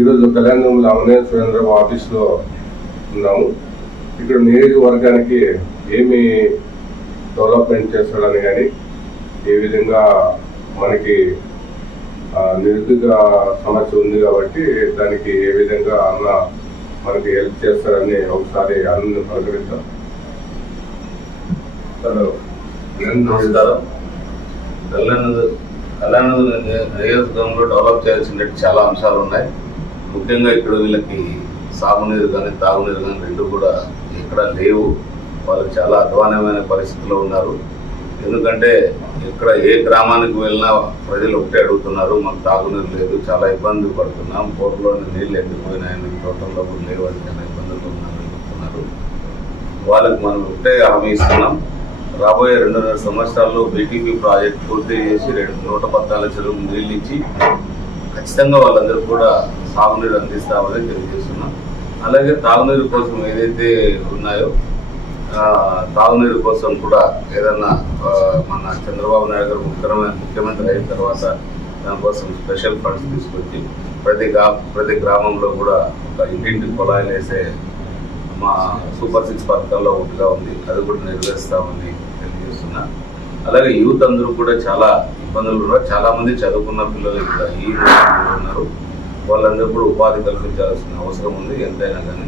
ఈరోజు కళ్యాణంలో అవనేశ్వర సురేంద్రబాబు ఆఫీస్లో ఉన్నాము. ఇక్కడ నియోజకవర్గానికి ఏమి డెవలప్మెంట్ చేస్తాడని కానీ, ఏ విధంగా మనకి నిరుద్యోగ సమస్య ఉంది కాబట్టి దానికి ఏ విధంగా అన్న మనకి హెల్ప్ చేస్తారని ఒకసారి అన్నను పలకరిద్దాం. నమస్కారం. కళ్యాణ నియోజకవర్గంలో డెవలప్ చేయాల్సిన చాలా అంశాలు ఉన్నాయి. ముఖ్యంగా ఇక్కడ వీళ్ళకి సాగునీరు కానీ తాగునీరు కానీ రెండు కూడా ఎక్కడ లేవు. వాళ్ళకి చాలా అధ్వానమైన పరిస్థితుల్లో ఉన్నారు. ఎందుకంటే ఇక్కడ ఏ గ్రామానికి వెళ్ళినా ప్రజలు ఒకటే అడుగుతున్నారు, మాకు తాగునీరు లేదు, చాలా ఇబ్బందులు పడుతున్నాం, బోర్లోని నీళ్ళు ఎండిపోయినాయని, తోటల్లో కూడా లేవు అని చాలా ఇబ్బందులు ఉన్నారని చెప్తున్నారు. వాళ్ళకి మనం ఒకటే హామీ ఇస్తున్నాం. రాబోయే 2.5 సంవత్సరాల్లో బీటీపీ ప్రాజెక్ట్ పూర్తి చేసి 114 చెరువులు నీళ్ళు ఇచ్చి ఖచ్చితంగా వాళ్ళందరూ కూడా సాగునీరు అందిస్తామని తెలియజేస్తున్నాం. అలాగే తాగునీరు కోసం ఏదైతే ఉన్నాయో తాగునీరు కోసం కూడా ఏదన్నా మన చంద్రబాబు నాయుడు గారు ముఖ్యమంత్రి అయిన తర్వాత దానికోసం స్పెషల్ ఫండ్స్ తీసుకొచ్చి ప్రతి గ్రామంలో కూడా ఒక ఇంటింటి కుళాయిలు వేసే మా సూపర్ 6 పథకాల్లో ఒకటిగా ఉంది. అది కూడా నెరవేరుస్తామని తెలియజేస్తున్నా. అలాగే యూత్ అందరూ కూడా చాలా ఇబ్బందులు ఉన్నారు. చాలా మంది చదువుకున్న పిల్లలు ఇక్కడ ఈ ఉన్నారు. వాళ్ళందరూ కూడా ఉపాధి కల్పించాల్సిన అవసరం ఉంది. ఎంతైనా కానీ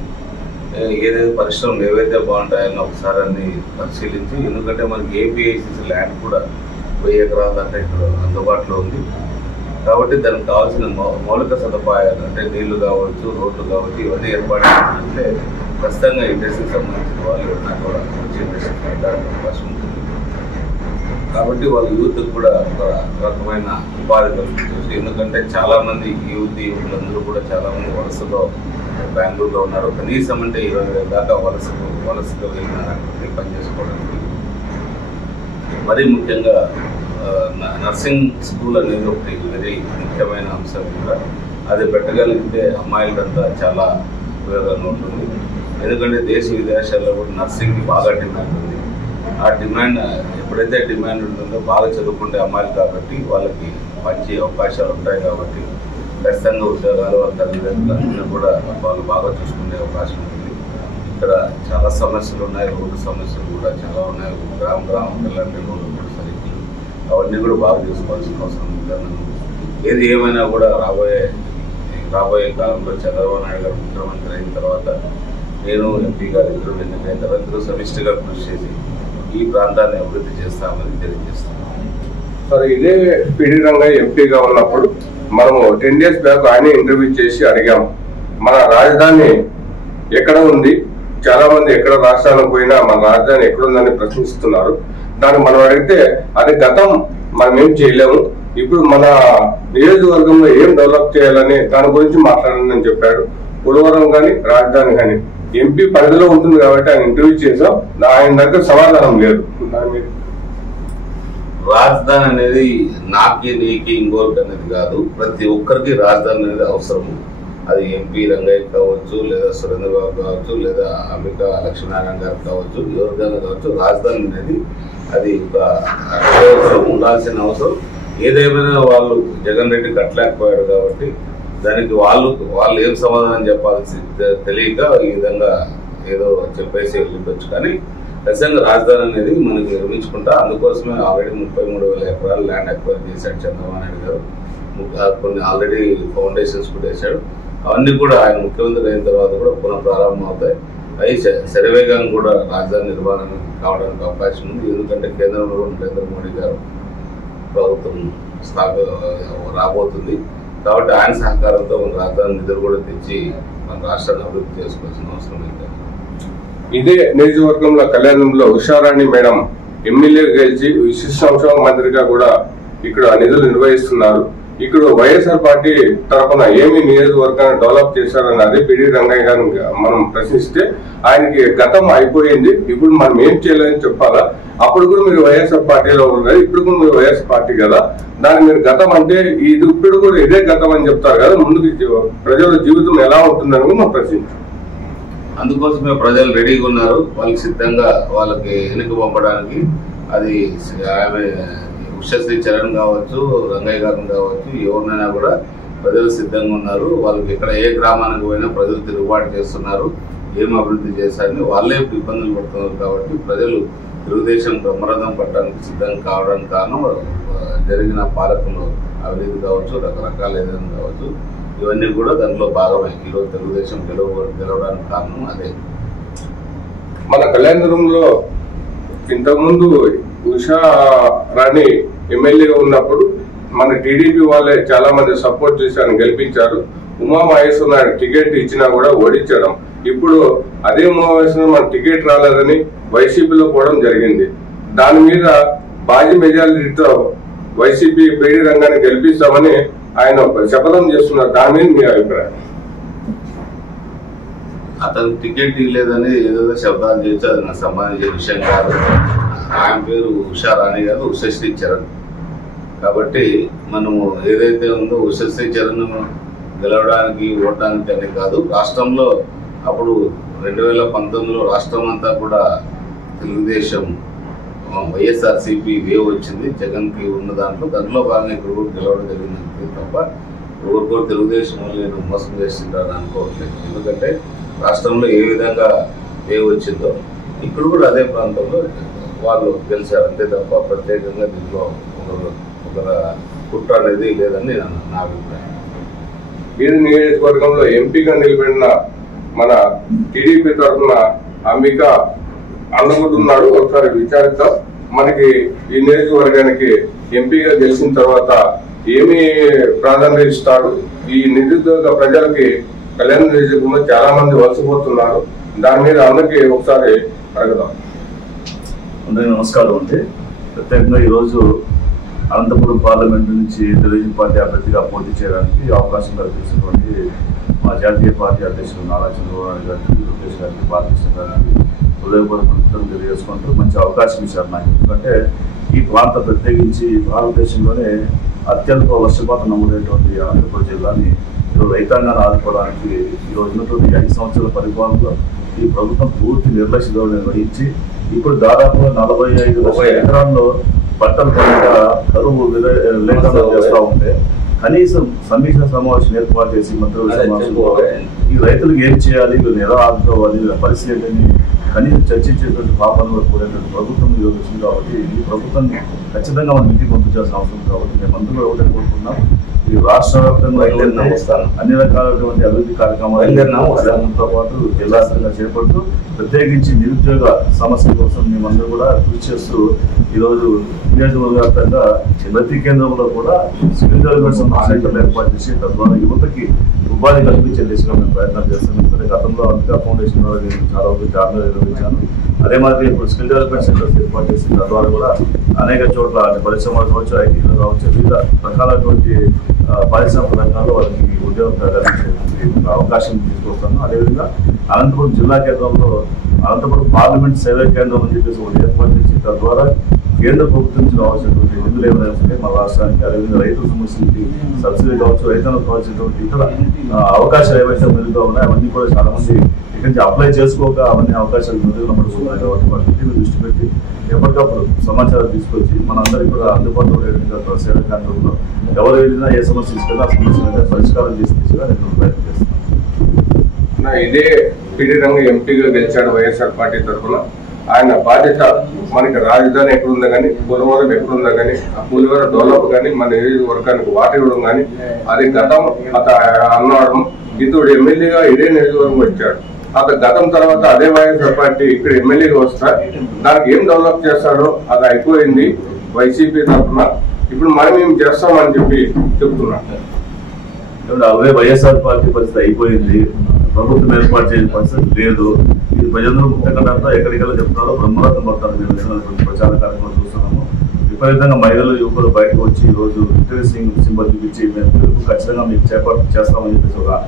ఏదైతే పరిశ్రమలు ఏవైతే బాగుంటాయని ఒకసారి అన్ని పరిశీలించి, ఎందుకంటే మనకి ఏపీఐసిసి ల్యాండ్ కూడా 1000 ఎకరాల దాకా ఇక్కడ అందుబాటులో ఉంది. కాబట్టి దానికి కావాల్సిన మౌలిక సదుపాయాలు అంటే నీళ్లు కావచ్చు, రోడ్లు కావచ్చు, ఇవన్నీ ఏర్పాటు చేయాలంటే ఖచ్చితంగా ఇండస్ట్రీకి సంబంధించిన వాళ్ళు ఉన్నా కూడా మంచి ఇండస్ట్రీ పెట్టడానికి అవకాశం ఉంటుంది. కాబట్టి వాళ్ళ యూత్కి కూడా ఒక రకమైన ఉపాధి కల్పించవచ్చు. ఎందుకంటే చాలామంది యువతులందరూ కూడా చాలామంది వలసలో బెంగళూరులో ఉన్నారు. కనీసం అంటే 20,000 దాకా వలసగా వెళ్ళినారని పనిచేసుకోవడానికి. మరీ ముఖ్యంగా నర్సింగ్ స్కూల్ అనేది ఒకటి వెరీ ముఖ్యమైన అంశం కూడా. అది పెట్టగలిగితే అమ్మాయిలకంతా చాలా ఉపయోగంగా ఉంటుంది. ఎందుకంటే దేశ విదేశాల్లో కూడా నర్సింగ్కి బాగా డిమాండ్ ఉంది. ఆ డిమాండ్ ఎప్పుడైతే డిమాండ్ ఉంటుందో బాగా చదువుకుంటే అమ్మాయిలు కాబట్టి వాళ్ళకి మంచి అవకాశాలు ఉంటాయి. కాబట్టి ఖచ్చితంగా ఉద్యోగాలు వాళ్ళ తల్లిదండ్రులందరూ కూడా వాళ్ళు బాగా చూసుకునే అవకాశం ఉంటుంది. ఇక్కడ చాలా సమస్యలు ఉన్నాయి. రోడ్డు సమస్యలు కూడా చాలా ఉన్నాయి. గ్రామం పిల్లలంటే రోడ్డు కూడా సరిగ్గా అవన్నీ కూడా బాగా చూసుకోవాల్సిన అవసరం ఉంది. ఏది ఏమైనా కూడా రాబోయే కాలంలో చంద్రబాబు నాయుడు గారు ముఖ్యమంత్రి అయిన తర్వాత నేను ఎంపీ గారు ఇద్దరు ఎన్నికైన తర్వాత సమిష్టిగా కృషి చేసి ఈ ప్రాంతాన్ని అభివృద్ధి చేస్తామని తెలియజేస్తున్నాను. సరే, ఇదే పిడి రంగయ్య ఎంపీగా ఉన్నప్పుడు మనము 10 days బ్యాక్ ఆయన ఇంటర్వ్యూ చేసి అడిగాము, మన రాజధాని ఎక్కడ ఉంది, చాలా మంది ఎక్కడ రాష్ట్రాలకు పోయినా మన రాజధాని ఎక్కడుందని ప్రశ్నిస్తున్నారు. దాన్ని మనం అడిగితే అది గతం, మనం ఏం చేయలేము, ఇప్పుడు మన నియోజకవర్గంలో ఏం డెవలప్ చేయాలని దాని గురించి మాట్లాడాలని చెప్పాడు. పోలవరం కానీ రాజధాని కానీ ఎంపీ పరిధిలో ఉంటుంది కాబట్టి ఆయన ఇంటర్వ్యూ చేసాం. ఆయన దగ్గర సమాధానం లేదు. రాజధాని అనేది నాకి నీకి ఇంకోరికి అనేది కాదు. ప్రతి ఒక్కరికి రాజధాని అనేది అవసరము. అది ఎంపీ రంగయ్య కావచ్చు, లేదా సురేంద్రబాబు కావచ్చు, లేదా అంబికా లక్ష్మీనారాయణ గారు కావచ్చు, ఎవరికైనా కావచ్చు, రాజధాని అనేది అది ఒక ఉండాల్సిన అవసరం. ఏదేమైనా వాళ్ళు జగన్ రెడ్డి కట్టలేకపోయాడు కాబట్టి దానికి వాళ్ళు ఏం సమాధానం చెప్పాల్సి తెలియక ఈ విధంగా ఏదో చెప్పేసి వెళ్ళిపోవచ్చు. కానీ ఖచ్చితంగా రాజధాని అనేది మనకి నిర్మించుకుంటా. అందుకోసమే ఆల్రెడీ 33,000 ఎకరాలు ల్యాండ్ అక్వైర్ చేశాడు చంద్రబాబు నాయుడు గారు. కొన్ని ఆల్రెడీ ఫౌండేషన్స్ కూడా వేశాడు. అవన్నీ కూడా ఆయన ముఖ్యమంత్రి అయిన తర్వాత కూడా పునః ప్రారంభం అవుతాయి. అవి శరవేగంగా కూడా రాజధాని నిర్మాణం కావడానికి అవకాశం ఉంది. ఎందుకంటే కేంద్రంలో నరేంద్ర మోడీ గారు ప్రభుత్వం రాబోతుంది. కాబట్టి ఆయన సహకారంతో మన రాజధాని నిధులు కూడా తెచ్చి మన రాష్ట్రాన్ని అభివృద్ధి చేసుకోవాల్సిన అవసరం అయితే. ఇదే నియోజకవర్గంలో కళ్యాణంలో ఉషారాణి మేడం ఎమ్మెల్యే గెలిచి విశిష్టాంశ మంత్రిగా కూడా ఇక్కడ నిధులు నిర్వహిస్తున్నారు. ఇక్కడ వైఎస్ఆర్ పార్టీ తరఫున ఏమి నియోజకవర్గాన్ని డెవలప్ చేశారని అదే పిడి రంగయ్య గారిని మనం ప్రశ్నిస్తే ఆయనకి గతం అయిపోయింది, ఇప్పుడు మనం ఏం చేయాలని చెప్పాలా, అప్పుడు కూడా మీరు వైఎస్ఆర్ పార్టీలో ఉన్నారు, ఇప్పుడు కూడా మీరు వైఎస్ఆర్ పార్టీ కదా, దాన్ని మీరు గతం అంటే ఇది ఇప్పుడు కూడా ఇదే గతం అని చెప్తారు కదా, ముందుకు ప్రజల జీవితం ఎలా ఉంటుందని కూడా మనం ప్రశ్నించాం. అందుకోసమే ప్రజలు రెడీగా ఉన్నారు. వాళ్ళకి సిద్ధంగా వాళ్ళకి వెనుక పంపడానికి. అది ఆమె ఉషశ్రీ చరణ్ కావచ్చు, రంగయ్య గారిని కావచ్చు, ఎవరినైనా కూడా ప్రజలు సిద్ధంగా ఉన్నారు. వాళ్ళకి ఎక్కడ ఏ గ్రామానికి పోయినా ప్రజలు తిరుగుబాటు చేస్తున్నారు, ఏం అభివృద్ధి చేశారని వాళ్ళే ఇబ్బందులు పడుతున్నారు. కాబట్టి ప్రజలు తెలుగుదేశం బ్రహ్మరథం పట్టడానికి సిద్ధం కావడానికి కారణం జరిగిన పాలకులు అవినీతి కావచ్చు, రకరకాల ఏదైనా కావచ్చు, ఇవన్నీ కూడా దాంట్లో భాగమే. ఈరోజు తెలుగుదేశం గెలవడానికి కారణం అదే. మన కళ్యాణదుర్గంలో ఇంతకుముందు ఉషా రాణి ఎమ్మెల్యేగా ఉన్నప్పుడు మన టీడీపీ వాళ్ళే చాలా మంది సపోర్ట్ చేసి ఆయన గెలిపించారు. ఉమామహేశ్వర టికెట్ ఇచ్చినా కూడా ఓడించడం. ఇప్పుడు అదే ఉమామహేశ్వర మన టికెట్ రాలేదని వైసీపీలో పోవడం జరిగింది. దాని మీద భారీ మెజారిటీతో వైసీపీ పేడి రంగాన్ని గెలిపిస్తామని ఆయన శపథం చేస్తున్నారు. దాని మీద మీ అభిప్రాయం? అతను టికెట్ ఇవ్వలేదని ఏదో శబ్దాలు చేసి అది నాకు సంబంధించిన విషయం కాదు. ఆయన పేరు ఉషా రాణి గారు, ఉషశ్రీ చరణ్. కాబట్టి మనము ఏదైతే ఉందో ఉషశ్రీ చరణ్ గెలవడానికి ఓడడానికి అని కాదు. రాష్ట్రంలో అప్పుడు 2019లో రాష్ట్రం అంతా కూడా తెలుగుదేశం వైఎస్ఆర్సీపీ వేవ్ వచ్చింది. జగన్కి ఉన్న దాంట్లో భాగంగా ఇక్కడ కూడా గెలవడం జరిగింది తప్ప ఎవరికో తెలుగుదేశం నేను మోసం చేస్తుంటారని అనుకోవట్లేదు. ఎందుకంటే రాష్ట్రంలో ఏ విధంగా వేవ్ వచ్చిందో ఇక్కడ కూడా అదే ప్రాంతంలో వాళ్ళు గెలిచారు అంతే తప్ప ప్రత్యేకంగా దీంట్లో ఒక కుట్ర అనేది లేదని నా అభిప్రాయం. ఈ నియోజకవర్గంలో ఎంపీగా నిలబడిన మన టీడీపీ తరఫున అంబిక అనుకుంటున్నాడు. ఒకసారి విచారిద్దాం. మనకి ఈ నియోజకవర్గానికి ఎంపీగా గెలిచిన తర్వాత ఏమి ప్రాధాన్యత ఇస్తాడు? ఈ నిరుద్యోగ ప్రజలకి కళ్యాణ నియోజకవర్గంలో చాలా మంది వలసపోతున్నారు. దాని మీద అందరికీ ఒకసారి అడగదాం. అందరికీ నమస్కారం అండి. ప్రత్యేకంగా ఈరోజు అనంతపురం పార్లమెంట్ నుంచి తెలుగుదేశం పార్టీ అభ్యర్థిగా పోటీ చేయడానికి అవకాశం కల్పించినటువంటి మా జాతీయ పార్టీ అధ్యక్షులు నారా చంద్రబాబు నాయుడు గారికి, లోకేష్ గారికి, బాలకృష్ణ గారికి హృదయపూర్వక తెలియజేసుకుంటూ మంచి అవకాశం ఇచ్చారు నాకు. ఎందుకంటే ఈ ప్రాంత ప్రత్యేకించి భారతదేశంలోనే అత్యంత వర్షపాతం నమోదైనటువంటి అనంతపురం జిల్లాని ఈరోజు రైతాంగాన్ని ఆదుకోవడానికి ఈరోజు ఉన్నటువంటి 5 సంవత్సరాల పరిపాలనలో ఈ ప్రభుత్వం పూర్తి నిర్లక్ష్యం నిర్వహించి ఇప్పుడు దాదాపుగా 45 లక్షల ఎకరాల్లో పంటల పంట కరువు లేఖనం చేస్తూ ఉంటే కనీసం సమీక్ష సమావేశం ఏర్పాటు చేసి మంత్రుల సమావేశంలో ఈ రైతులకు ఏం చేయాలి, వీళ్ళు ఎలా ఆదుకోవాలి, పరిస్థితి కనీసం చర్చించేటువంటి పాపనలో కూడేటువంటి ప్రభుత్వం ఈరోజు వచ్చింది. కాబట్టి ఈ ప్రభుత్వాన్ని ఖచ్చితంగా మనం ఇంటికి పంపించాల్సిన అవసరం కాబట్టి మేము మంత్రులు ఒకటే కోరుకుంటున్నాం. ఈ రాష్ట్ర వ్యాప్తంగా అన్ని రకాలైనటువంటి అభివృద్ధి కార్యక్రమాలతో పాటు జిల్లాస్థంగా చేపడుతూ ప్రత్యేకించి నిరుద్యోగ సమస్య కోసం మేమందరూ కూడా కృషి చేస్తూ ఈరోజు నియోజకవర్గ వ్యాప్తంగా ప్రతి కేంద్రంలో కూడా స్కిల్ డెవలప్మెంట్ సెంటర్లు ఏర్పాటు చేసి తద్వారా యువతకి ఉపాధి కల్పించే దిశగా మేము ప్రయత్నాలు చేస్తాం. ఎందుకంటే గతంలో అంబికా ఫౌండేషన్ ద్వారా నేను చాలా జాబ్లు నిర్వహించాను. అదే మాదిరి ఇప్పుడు స్కిల్ డెవలప్మెంట్ సెంటర్స్ ఏర్పాటు చేసి తద్వారా కూడా అనేక చోట్ల పరిశ్రమలు కావచ్చు, ఐటీలు కావచ్చు, వివిధ రకాలైనటువంటి పారిశ్రామిక రంగాల్లో వాళ్ళకి ఉద్యోగం కలిగించే అవకాశం తీసుకొస్తాను. అదేవిధంగా అనంతపురం జిల్లా కేంద్రంలో అనంతపురం పార్లమెంట్ సేవా కేంద్రం అని చెప్పేసి ఒకటి ఏర్పాటు చేసి తద్వారా కేంద్ర ప్రభుత్వం నుంచి రావాల్సినటువంటి నిధులు ఏమైనా ఉంటే మన రాష్ట్రానికి, అదేవిధంగా రైతుల సమస్యలకి సబ్సిడీ కావచ్చు, రైతులకు కావాల్సినటువంటి ఇతర అవకాశాలు ఏవైతే మెరుగుగా ఉన్నాయో అవన్నీ కూడా చాలా మంది ఇక్కడి నుంచి అప్లై చేసుకోక అవన్నీ అవకాశాలు మెరుగున పడుతున్నాయి. కాబట్టి వాటి మీద దృష్టి పెట్టి ఎప్పటికప్పుడు సమాచారం తీసుకొచ్చి మనందరికీ కూడా అందుబాటులో లేని సేవా కేంద్రంలో ఎవరు వెళ్ళినా ఏ సమస్య తీసుకెళ్ళినా ఆ సమస్యలు పరిష్కారం చేసి దిశగా నేను ప్రయత్నం చేస్తాను. ఇదే పిడి రంగ ఎంపీగా గెలిచాడు వైఎస్ఆర్ పార్టీ తరఫున. ఆయన బాధ్యత మనకి రాజధాని ఎక్కడుందా కానీ, పోలవరం ఎక్కడుందా కానీ, ఆ పోలవరం డెవలప్ కానీ, మన నియోజకవర్గానికి వాటర్ ఇవ్వడం కానీ అది గతం అన్నవడం. ఇతడు ఎమ్మెల్యేగా ఇదే నియోజకవర్గం వచ్చాడు. అతను గతం తర్వాత అదే వైఎస్ఆర్ పార్టీ ఇక్కడ ఎమ్మెల్యేగా వస్తా దానికి ఏం డెవలప్ చేస్తాడో అది అయిపోయింది వైసీపీ తరఫున. ఇప్పుడు మనం ఏం చేస్తామని చెప్పి చెప్తున్నాం. అవే వైఎస్ఆర్ పార్టీ పరిస్థితి అయిపోయింది, ప్రభుత్వం ఏర్పాటు చేసిన పరిస్థితి లేదు. ఇది ప్రజలందరూ పుట్టకంతా ఎక్కడికెళ్ళి చెప్తారో బ్రహ్మరథం పడతారు. మేము వేసినటువంటి ప్రచార కార్యక్రమాలు చూస్తున్నాము. విపరీతంగా మహిళలు, యువకులు బయటకు వచ్చి ఈరోజు విక్టరీ సింబల్ చూపించి మేము ఖచ్చితంగా మీకు చేస్తామని చెప్పేసి ఒక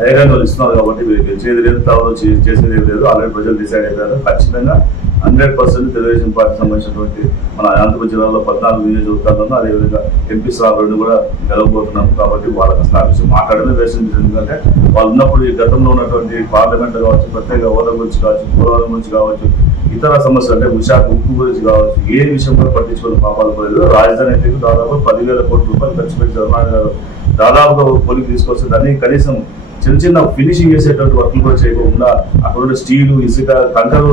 ధైర్యాన్ని వాళ్ళు ఇస్తున్నారు. కాబట్టి మీరు గెలిచేది లేదు, తాను చేసేది లేదు. ఆల్రెడీ ప్రజలు డిసైడ్ అయిపోయారు. ఖచ్చితంగా 100% తెలుగుదేశం పార్టీ సంబంధించినటువంటి మన అనంతపురం జిల్లాలో 14 నియోజకవర్గాలను అదేవిధంగా ఎంపీ స్థానాలను కూడా గెలవబోతున్నాము. కాబట్టి వాళ్ళకి అసలు ఆ విషయం మాట్లాడమే వేసిన. ఎందుకంటే వాళ్ళు ఉన్నప్పుడు ఈ గతంలో ఉన్నటువంటి పార్లమెంట్ కావచ్చు, ప్రత్యేక హోదా గురించి కావచ్చు, పోలవరం గురించి కావచ్చు, ఇతర సమస్యలు అంటే విశాఖ ఉక్కు గురించి కావచ్చు, ఏ విషయం కూడా పట్టించుకుని పాపాలు పోలేదు. రాజధాని అయితే దాదాపు 10,000 కోట్ల రూపాయలు ఖర్చు పెట్టి చంద్రబాబు గారు దాదాపుగా కొలికి తీసుకొస్తే దాన్ని కనీసం చిన్న చిన్న ఫినిషింగ్ చేసేటువంటి వర్క్లు కూడా చేయకుండా అక్కడ ఉన్న స్టీలు ఇసుక కంకలు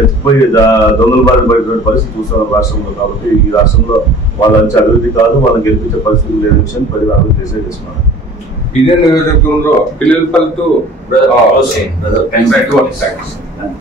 ఎత్తుకుపోయి దొంగల బారిన పడేటువంటి పరిస్థితి చూస్తున్నారు రాష్ట్రంలో. కాబట్టి ఈ రాష్ట్రంలో వాళ్ళ నుంచి అభివృద్ధి కాదు, వాళ్ళని గెలిపించే పరిస్థితి లేని విషయం ప్రజలు అభివృద్ధి చేస్తున్నారు. ఇదే నియోజకవర్గంలో పిల్లల పల్లెటూ